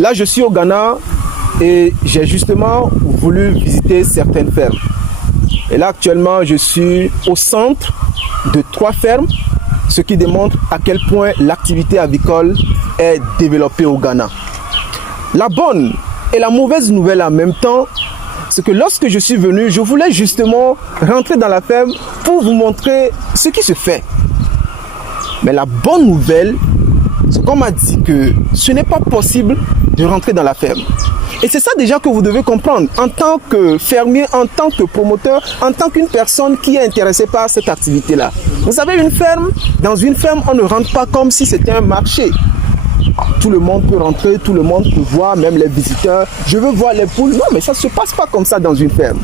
Là, je suis au Ghana et j'ai justement voulu visiter certaines fermes. Et là, actuellement, je suis au centre de 3 fermes, ce qui démontre à quel point l'activité avicole est développée au Ghana. La bonne et la mauvaise nouvelle en même temps, c'est que lorsque je suis venu, je voulais justement rentrer dans la ferme pour vous montrer ce qui se fait. Mais la bonne nouvelle, c'est qu'on m'a dit que ce n'est pas possible de rentrer dans la ferme. Et c'est ça déjà que vous devez comprendre en tant que fermier, en tant que promoteur, en tant qu'une personne qui est intéressée par cette activité-là. Vous savez, une ferme, dans une ferme, on ne rentre pas comme si c'était un marché. Tout le monde peut rentrer, tout le monde peut voir, même les visiteurs. Je veux voir les poules. Non, mais ça ne se passe pas comme ça dans une ferme.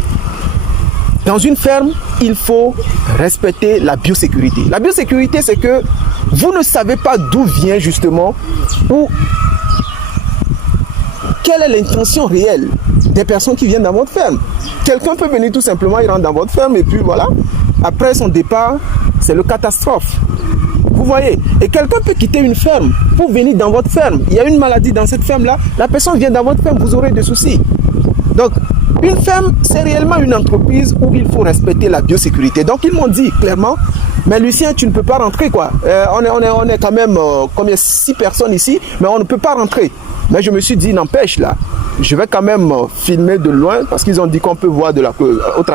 Dans une ferme, il faut respecter la biosécurité. La biosécurité, c'est que vous ne savez pas d'où vient justement ou quelle est l'intention réelle des personnes qui viennent dans votre ferme. Quelqu'un peut venir tout simplement, il rentre dans votre ferme et puis voilà. Après son départ, c'est le catastrophe. Vous voyez, et quelqu'un peut quitter une ferme pour venir dans votre ferme. Il y a une maladie dans cette ferme-là, la personne vient dans votre ferme, vous aurez des soucis. Donc, une ferme, c'est réellement une entreprise où il faut respecter la biosécurité. Donc, ils m'ont dit clairement, mais Lucien, tu ne peux pas rentrer quoi. On est quand même, combien, 6 personnes ici, mais on ne peut pas rentrer. Mais je me suis dit, n'empêche là, je vais quand même filmer de loin, parce qu'ils ont dit qu'on peut voir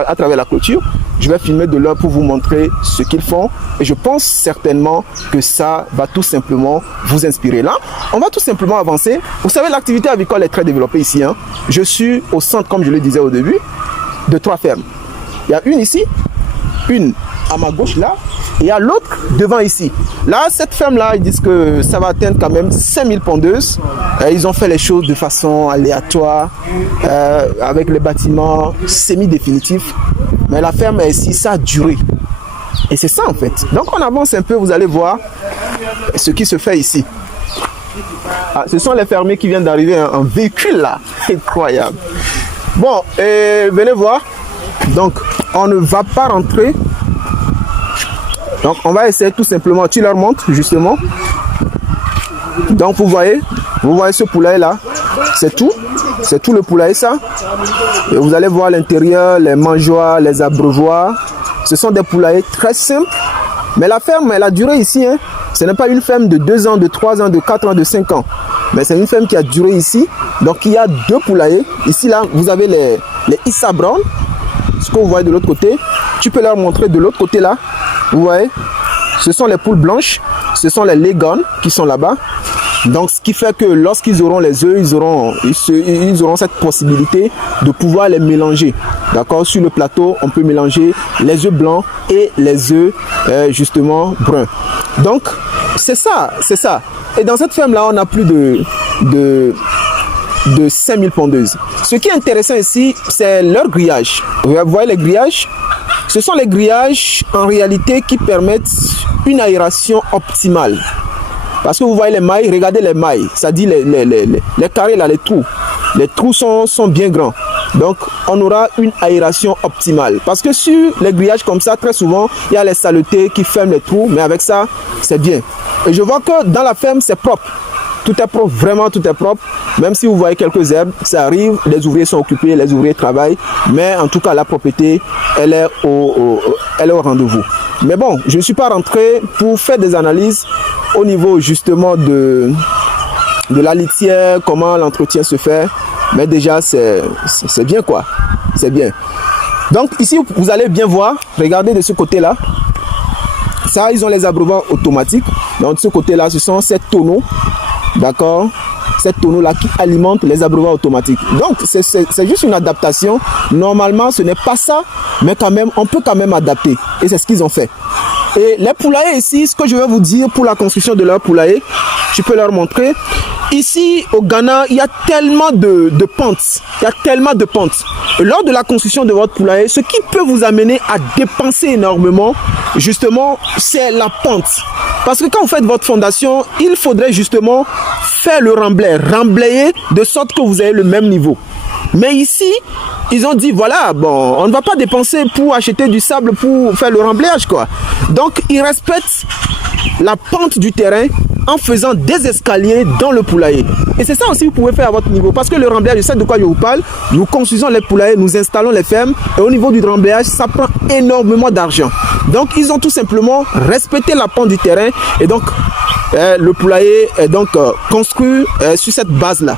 à travers la clôture. Je vais filmer de loin pour vous montrer ce qu'ils font. Et je pense certainement que ça va tout simplement vous inspirer. Là, on va tout simplement avancer. Vous savez, l'activité avicole est très développée ici. Hein. Je suis au centre, comme je le disais au début, de 3 fermes. Il y a une ici, une à ma gauche là, et il y a l'autre devant ici. Là, cette ferme-là, ils disent que ça va atteindre quand même 5000 pondeuses. Ils ont fait les choses de façon aléatoire, avec les bâtiments semi-définitifs. Mais la ferme est ici, ça a duré. Et c'est ça en fait. Donc on avance un peu, vous allez voir ce qui se fait ici. Ah, ce sont les fermiers qui viennent d'arriver en véhicule là. Incroyable. Bon, venez voir. Donc on ne va pas rentrer. Donc on va essayer tout simplement, tu leur montres justement. Donc vous voyez ce poulailler là, c'est tout le poulailler ça. Et vous allez voir l'intérieur, les mangeoires, les abreuvoirs. Ce sont des poulaillers très simples. Mais la ferme, elle a duré ici. Hein. Ce n'est pas une ferme de 2 ans, de 3 ans, de 4 ans, de 5 ans. Mais c'est une ferme qui a duré ici. Donc il y a 2 poulaillers. Ici là, vous avez les Issa Brown. Ce que vous voyez de l'autre côté. Tu peux leur montrer de l'autre côté là. Vous voyez, ce sont les poules blanches, ce sont les Leghorn qui sont là-bas. Donc, ce qui fait que lorsqu'ils auront les œufs, ils auront cette possibilité de pouvoir les mélanger. D'accord? Sur le plateau, on peut mélanger les œufs blancs et les œufs justement bruns. Donc, c'est ça, c'est ça. Et dans cette ferme-là, on a plus de 5000 pondeuses. Ce qui est intéressant ici, c'est leur grillage. Vous voyez les grillages? Ce sont les grillages en réalité qui permettent une aération optimale. Parce que vous voyez les mailles, regardez les mailles, ça dit les carrés là, les trous. Les trous sont bien grands. Donc on aura une aération optimale. Parce que sur les grillages comme ça, très souvent, il y a les saletés qui ferment les trous. Mais avec ça, c'est bien. Et je vois que dans la ferme, c'est propre. Tout est propre, vraiment tout est propre. Même si vous voyez quelques herbes, ça arrive, les ouvriers sont occupés, les ouvriers travaillent. Mais en tout cas, la propreté, elle est au rendez-vous. Mais bon, je ne suis pas rentré pour faire des analyses au niveau justement de la litière, comment l'entretien se fait. Mais déjà, c'est bien quoi. C'est bien. Donc ici, vous allez bien voir, regardez de ce côté-là. Ça, ils ont les abreuvoirs automatiques. Donc de ce côté-là, ce sont ces tonneaux. D'accord, cette tonneau-là qui alimente les abreuvoirs automatiques. Donc, c'est juste une adaptation. Normalement, ce n'est pas ça, mais quand même, on peut quand même adapter. Et c'est ce qu'ils ont fait. Et les poulaillers ici, ce que je vais vous dire pour la construction de leur poulailler, je peux leur montrer. Ici, au Ghana, il y a tellement de pentes. Il y a tellement de pentes. Et lors de la construction de votre poulailler, ce qui peut vous amener à dépenser énormément, justement, c'est la pente. Parce que quand vous faites votre fondation, il faudrait justement faire le remblayer de sorte que vous ayez le même niveau. Mais ici, ils ont dit, voilà, bon, on ne va pas dépenser pour acheter du sable pour faire le remblayage, quoi. Donc, ils respectent la pente du terrain en faisant des escaliers dans le poulailler. Et c'est ça aussi que vous pouvez faire à votre niveau. Parce que le remblaiage, je sais de quoi je vous parle. Nous construisons les poulaillers, nous installons les fermes. Et au niveau du remblaiage, ça prend énormément d'argent. Donc, ils ont tout simplement respecté la pente du terrain. Et donc, le poulailler est donc construit sur cette base-là.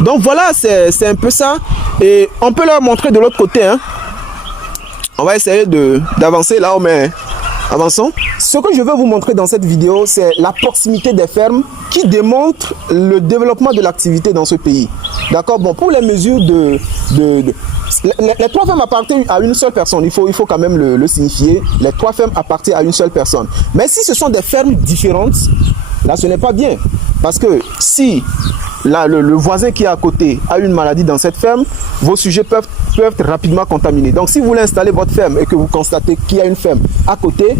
Donc, voilà, c'est un peu ça. Et on peut leur montrer de l'autre côté. Hein. On va essayer d'avancer là, mais avançons. Ce que je veux vous montrer dans cette vidéo, c'est la proximité des fermes qui démontre le développement de l'activité dans ce pays. D'accord? Bon, pour les mesures les 3 fermes appartiennent à une seule personne. Il faut quand même le signifier. Les 3 fermes appartiennent à une seule personne. Mais si ce sont des fermes différentes, là, ce n'est pas bien. Parce que si là, le voisin qui est à côté a une maladie dans cette ferme, vos sujets peuvent être rapidement contaminés. Donc, si vous voulez installer votre ferme et que vous constatez qu'il y a une ferme à côté,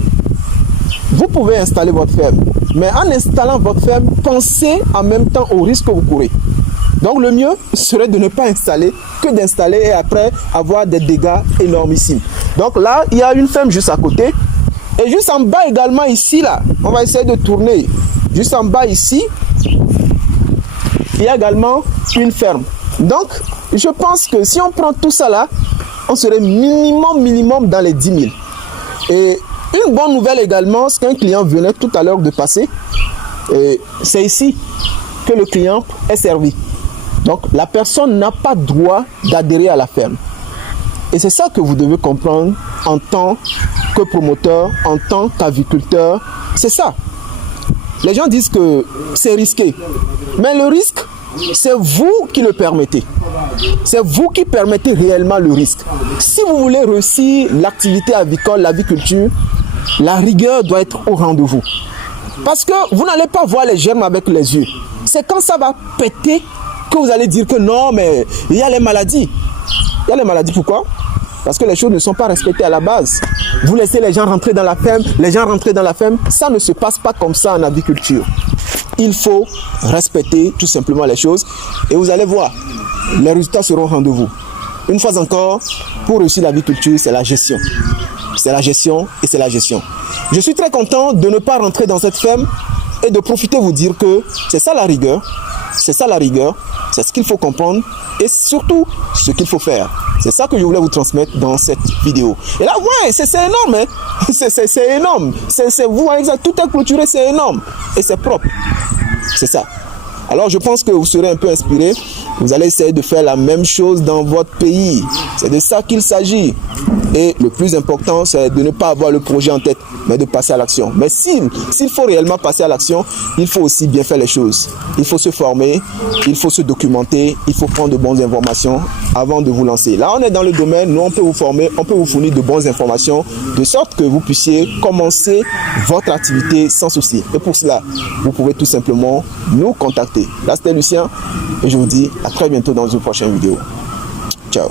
vous pouvez installer votre ferme. Mais en installant votre ferme, pensez en même temps au risque que vous courez. Donc, le mieux serait de ne pas installer que d'installer et après avoir des dégâts énormissimes. Donc là, il y a une ferme juste à côté. Et juste en bas également ici, là, on va essayer de tourner. Juste en bas ici, il y a également une ferme. Donc, je pense que si on prend tout ça là, on serait minimum dans les 10 000. Et une bonne nouvelle également, c'est qu'un client venait tout à l'heure de passer. Et c'est ici que le client est servi. Donc, la personne n'a pas droit d'adhérer à la ferme. Et c'est ça que vous devez comprendre en tant que promoteur, en tant qu'aviculteur. C'est ça. Les gens disent que c'est risqué. Mais le risque, c'est vous qui le permettez. C'est vous qui permettez réellement le risque. Si vous voulez réussir l'activité avicole, l'aviculture, la rigueur doit être au rendez-vous. Parce que vous n'allez pas voir les germes avec les yeux. C'est quand ça va péter que vous allez dire que non, mais il y a les maladies. Il y a les maladies, pourquoi? Parce que les choses ne sont pas respectées à la base. Vous laissez les gens rentrer dans la ferme, ça ne se passe pas comme ça en aviculture. Il faut respecter tout simplement les choses et vous allez voir, les résultats seront au rendez-vous. Une fois encore, pour réussir l'aviculture, c'est la gestion. C'est la gestion et c'est la gestion. Je suis très content de ne pas rentrer dans cette ferme et de profiter vous dire que c'est ça la rigueur. C'est ça la rigueur, c'est ce qu'il faut comprendre et surtout ce qu'il faut faire. C'est ça que je voulais vous transmettre dans cette vidéo. Et là, ouais, c'est énorme, hein? C'est énorme. Vous voyez ça, tout est clôturé, c'est énorme. Et c'est propre. C'est ça. Alors, je pense que vous serez un peu inspiré. Vous allez essayer de faire la même chose dans votre pays. C'est de ça qu'il s'agit. Et le plus important, c'est de ne pas avoir le projet en tête, mais de passer à l'action. Mais s'il faut réellement passer à l'action, il faut aussi bien faire les choses. Il faut se former, il faut se documenter, il faut prendre de bonnes informations avant de vous lancer. Là, on est dans le domaine, nous, on peut vous former, on peut vous fournir de bonnes informations, de sorte que vous puissiez commencer votre activité sans souci. Et pour cela, vous pouvez tout simplement nous contacter. Là, c'était Lucien, et je vous dis à très bientôt dans une prochaine vidéo. Ciao.